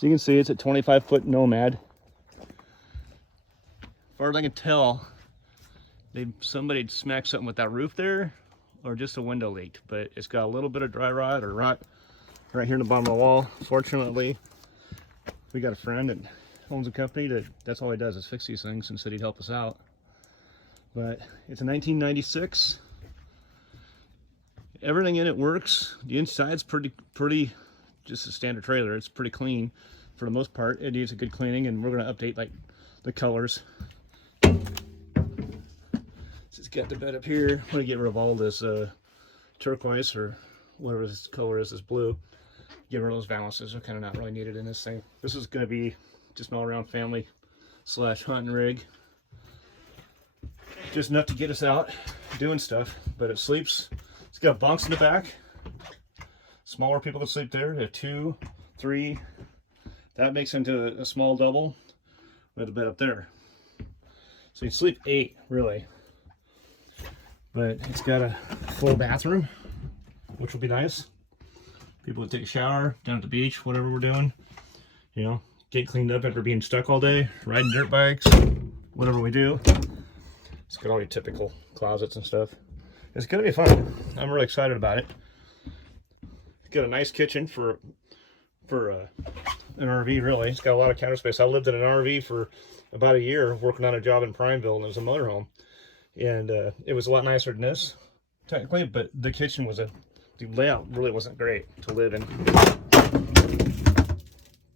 So you can see it's a 25-foot Nomad. As far as I can tell, somebody smacked something with that roof there, or just a window leaked. But it's got a little bit of dry rot or rot right here in the bottom of the wall. Fortunately, we got a friend that owns a company that's all he does is fix these things, and said he'd help us out. But it's a 1996. Everything in it works. The inside's pretty, just a standard trailer. It's pretty clean for the most part. It needs a good cleaning, and we're gonna update like the colors. So it's got the bed up here. I'm gonna get rid of all this turquoise or whatever this color is, this blue. Get rid of those valances. They're kind of not really needed in this thing. This is gonna be just an all-around family / hunting rig. Just enough to get us out doing stuff, but it sleeps. It's got bunks in the back. Smaller people can sleep there. They have 2, 3. That makes into a small double with a bed up there. So you sleep 8, really. But it's got a full bathroom, which will be nice. People would take a shower down at the beach, whatever we're doing. You know, get cleaned up after being stuck all day, riding dirt bikes, whatever we do. It's got all your typical closets and stuff. It's gonna be fun. I'm really excited about it. It's got a nice kitchen for an RV, really. It's got a lot of counter space. I lived in an RV for about a year working on a job in Prineville, and it was a motorhome. And it was a lot nicer than this, technically, but the kitchen the layout really wasn't great to live in.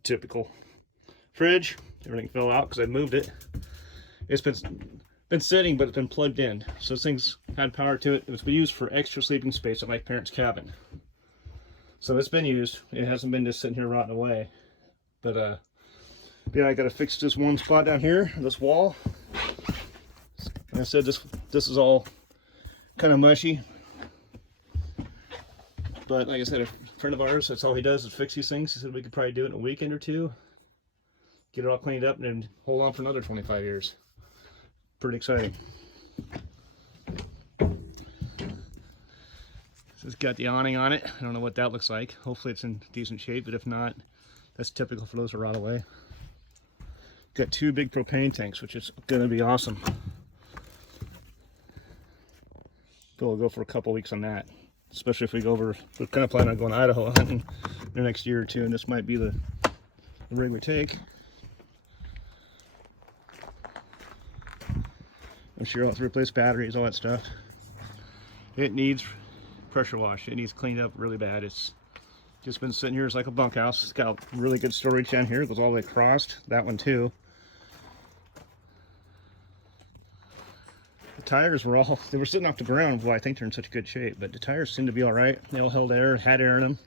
Typical. Fridge, everything fell out because I moved it. It's been sitting, but it's been plugged in, so this thing's had power to it. It was used for extra sleeping space at my parents' cabin, so it's been used. It hasn't been just sitting here rotting away. But yeah, I gotta fix this one spot down here, this wall. Like I said, this is all kind of mushy, but like I said, a friend of ours, that's all he does is fix these things. He said we could probably do it in a weekend or 2, get it all cleaned up, and then hold on for another 25 years. Pretty exciting. So it's got the awning on it. I don't know what that looks like. Hopefully it's in decent shape, but if not, that's typical for those that rot away. Got 2 big propane tanks, which is gonna be awesome. We'll go for a couple weeks on that, especially if we go over. We're kind of planning on going to Idaho hunting the next year or 2, and this might be the rig we take. I'm sure I'll have to replace batteries, all that stuff. It needs pressure wash. It needs cleaned up really bad. It's just been sitting here as like a bunkhouse. It's got really good storage down here. It goes all the way across. That one too. The tires they were sitting off the ground. Well, I think they're in such good shape, but the tires seem to be all right. They all held air, had air in them.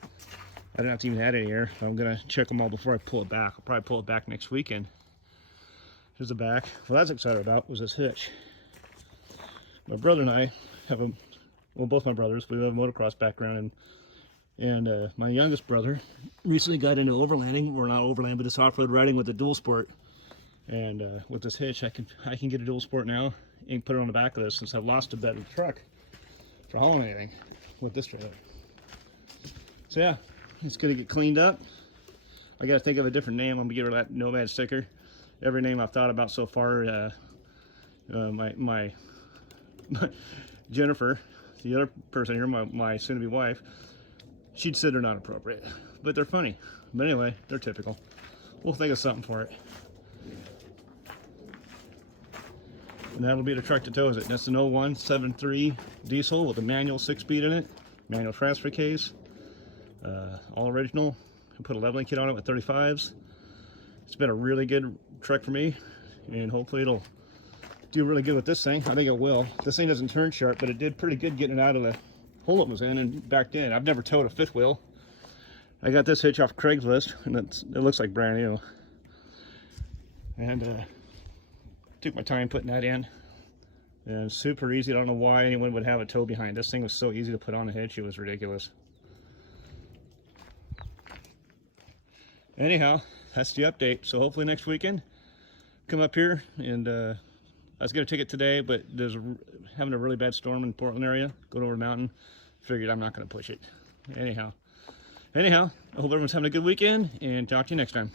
I didn't have to even add any air. So I'm gonna check them all before I pull it back. I'll probably pull it back next weekend. Here's the back. What I was excited about was this hitch. My brother and I have both my brothers, we have a motocross background, and my youngest brother recently got into overlanding. We're not overland, but it's off-road riding with a dual sport. And with this hitch, I can get a dual sport now and put it on the back of this, since I've lost a bed of the truck for hauling anything with this trailer. So yeah, it's gonna get cleaned up. I gotta think of a different name. I'm gonna get rid of that Nomad sticker. Every name I've thought about so far, my Jennifer, the other person here, my soon-to-be wife, she'd said they're not appropriate, but they're funny. But anyway, they're typical. We'll think of something for it. And that'll be the truck that tows it. That's an 0173 diesel with a manual 6-speed in it, manual transfer case, all original. I put a leveling kit on it with 35s. It's been a really good truck for me, and hopefully it'll do really good with this thing. I think it will. This thing doesn't turn sharp, but it did pretty good getting it out of the hole it was in and back in. I've never towed a fifth wheel. I got this hitch off Craigslist, and it looks like brand new. And took my time putting that in. And super easy. I don't know why anyone would have a tow behind. This thing was so easy to put on a hitch, it was ridiculous. Anyhow, that's the update. So hopefully next weekend, come up here, and I was going to take it today, but there's having a really bad storm in Portland area, going over the mountain. Figured I'm not going to push it. Anyhow, Anyhow, I hope everyone's having a good weekend, and talk to you next time.